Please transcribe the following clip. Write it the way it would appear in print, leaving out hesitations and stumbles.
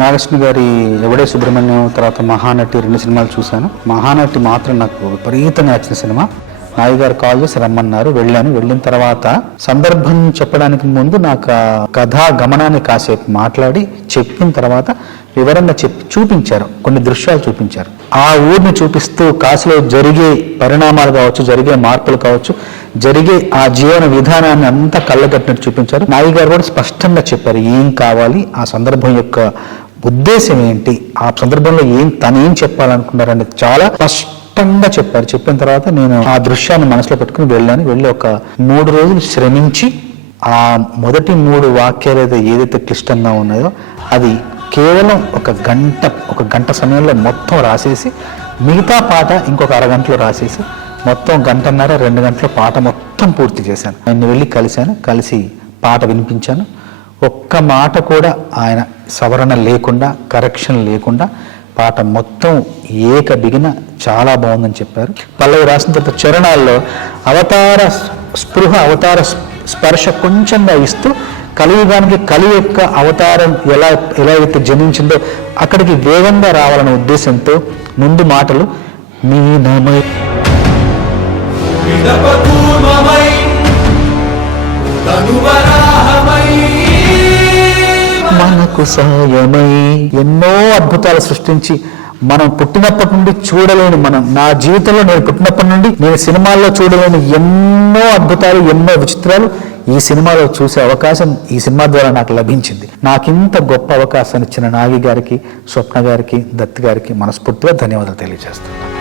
నాగేశ్వర గారి ఎవడే సుబ్రహ్మణ్యం తర్వాత మహానటి 2 సినిమాలు చూశాను. మహానటి మాత్రం నాకు విపరీతంగా నచ్చిన సినిమా. నాయి గారు కాల్ చేసి రమ్మన్నారు, వెళ్ళాను. వెళ్ళిన తర్వాత సందర్భం చెప్పడానికి ముందు నాకు కథా గమనాన్ని కాసేపు మాట్లాడి చెప్పిన తర్వాత వివరంగా చూపించారు, కొన్ని దృశ్యాలు చూపించారు. ఆ ఊరిని చూపిస్తూ కాశీలో జరిగే పరిణామాలు కావచ్చు, జరిగే మార్పులు కావచ్చు, జరిగే ఆ జీవన విధానాన్ని అంతా కళ్ళగట్టినట్టు చూపించారు. నాయి గారు కూడా స్పష్టంగా చెప్పారు ఏం కావాలి, ఆ సందర్భం యొక్క ఉద్దేశం ఏంటి, ఆ సందర్భంలో తను ఏం చెప్పాలనుకున్నారనేది చాలా స్పష్టంగా చెప్పారు. చెప్పిన తర్వాత నేను ఆ దృశ్యాన్ని మనసులో పెట్టుకుని వెళ్ళాను. వెళ్ళి ఒక 3 రోజులు శ్రమించి ఆ మొదటి 3 వాక్యాలు ఏదైతే క్లిష్టంగా ఉన్నాయో అది కేవలం ఒక గంట సమయంలో మొత్తం రాసేసి, మిగతా పాట ఇంకొక అరగంటలో రాసేసి మొత్తం 1.5 2 గంటల పాట మొత్తం పూర్తి చేశాను. ఆయన వెళ్ళి కలిసి పాట వినిపించాను. ఒక్క మాట కూడా ఆయన సవరణ లేకుండా, కరెక్షన్ లేకుండా పాట మొత్తం బిగిన చాలా బాగుందని చెప్పారు. పల్లవి రాసిన తర్వాత చరణాల్లో అవతార స్పృహ, అవతార స్పర్శ కొంచెంగా ఇస్తూ కలియుగానికి కలి యొక్క అవతారం ఎలా అయితే జనించిందో అక్కడికి వేగంగా రావాలనే ఉద్దేశంతో ముందు మాటలు మీనమై మనకు సాయమై ఎన్నో అద్భుతాలు సృష్టించి మనం పుట్టినప్పటి నుండి చూడలేని, నా జీవితంలో నేను పుట్టినప్పటి నుండి నేను సినిమాల్లో చూడలేని ఎన్నో అద్భుతాలు, ఎన్నో విచిత్రాలు ఈ సినిమాలో చూసే అవకాశం ఈ సినిమా ద్వారా నాకు లభించింది. నాకింత గొప్ప అవకాశాన్ని ఇచ్చిన నాగి గారికి, స్వప్న గారికి, దత్ గారికి మనస్ఫూర్తిగా ధన్యవాదాలు తెలియజేస్తున్నాను.